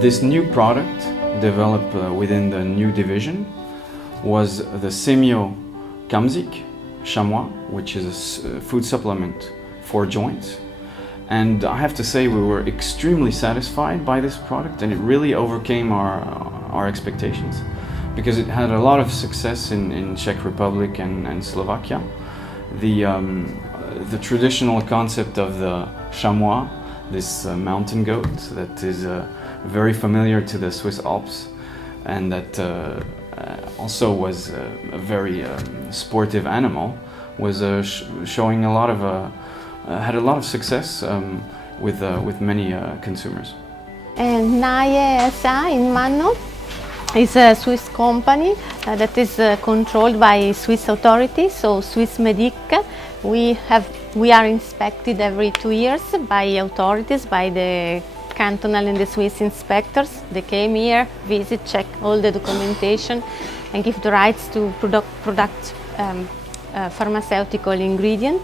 This new product developed within the new division was the Cemio Gams chamois, which is a food supplement for joints. And I have to say we were extremely satisfied by this product, and it really overcame our expectations because it had a lot of success in Czech Republic and Slovakia. The traditional concept of the chamois, this mountain goat that is very familiar to the Swiss Alps, and that also was a very sportive animal, was showing a lot of had a lot of success with many consumers. And Naje SA in Manno is a Swiss company that is controlled by Swiss authorities, so Swiss Medic. We are inspected every 2 years by authorities, by the cantonal and the Swiss inspectors. They came here, visit, check all the documentation and give the rights to product pharmaceutical ingredient.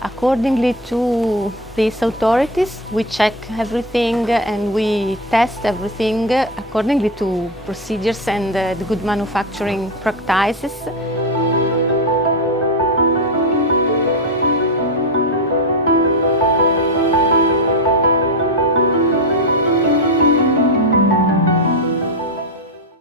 Accordingly to these authorities, we check everything and we test everything accordingly to procedures and the good manufacturing practices.